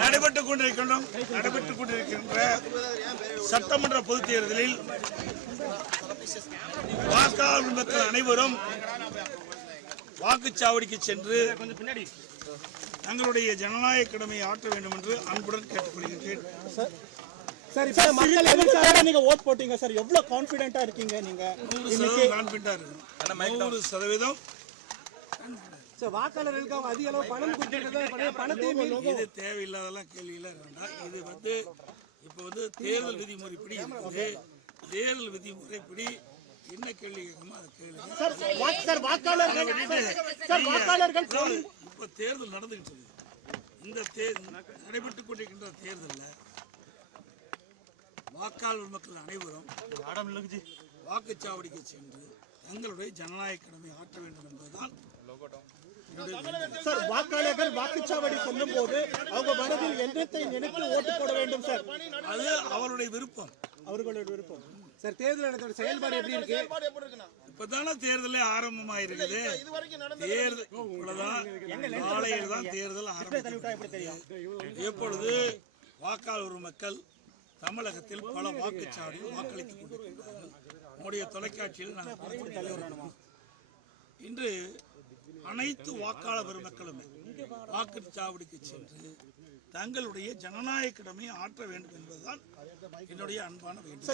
நடைபெற்றுக் கொண்டிருக்கின்ற சட்டமன்ற பொதுத் தேர்தலில் வாக்காளர் மக்கள் அனைவரும் வாக்குச்சாவடிக்கு சென்று தங்களுடைய ஜனநாயக கடமையை ஆற்ற வேண்டும் என்று அன்புடன் கேட்டுக்கொள்கிறேன். சார் இப்ப மக்கள் எதுக்காக நீங்க ஓட் போட்டீங்க சார்? எவ்வளவு கான்ஃபிடென்ட்டா இருக்கீங்க நீங்க? 100% கான்ஃபிடென்ட்டா இருக்கணும். 100% சார் வாக்காளர்களுக்கு அவங்க அதிக அளவு பணம் கொடுத்திருக்கதா பணத்தையும் இது தேவையில்லாதெல்லாம் கேள்வியெல்லாம் வேண்டாம். இது இப்போ தேர்தல் விதிமுறைப்படி இருக்குது. தேர்தல் விதிமுறைப்படி என்ன கேள்வி கேட்கணுமோ அதை கேளுங்க. சார் வாக்காளர்கள் இப்போ தேர்தல் நடந்துகிட்டு இருக்கு. இந்த நடைபெற்றுக் கொண்டிருக்கின்ற தேர்தலில் வாக்காளர் மக்கள் அனைவரும் வாக்குச்சாவடிக்கு சென்று தங்களுடைய ஜனநாயக கடமை ஆற்ற வேண்டும் என்பதுதான். சார் வாக்காளர்கள் வாக்குச்சாவடி செல்லும் போது அவங்க மனதில் எண்ணத்தை நினைத்து ஓட்டு போட வேண்டும் சார். அது அவருடைய விருப்பம். சார் தேர்தல் செயல்பாடு எப்படி இருக்கு? இப்பதானே தேர்தலே ஆரம்பமாயிருக்குது. நாளையில் தான் தேர்தல் ஆரம்பிக்கிறது. எப்பொழுது வாக்காளர் மக்கள் தமிழகத்தில் பல வாக்குச்சாவடிகள் வாக்களித்துக் கொண்டிருக்கிறார்கள். நம்முடைய தொலைக்காட்சியில் நாங்கள் இன்று அனைத்து வாக்காளர் பெருமக்களுமே வாக்குச்சாவடிக்கு சென்று தங்களுடைய ஜனநாயக கடமையை ஆற்ற வேண்டும் என்பதுதான் என்னுடைய அன்பான வேண்டுகோள்.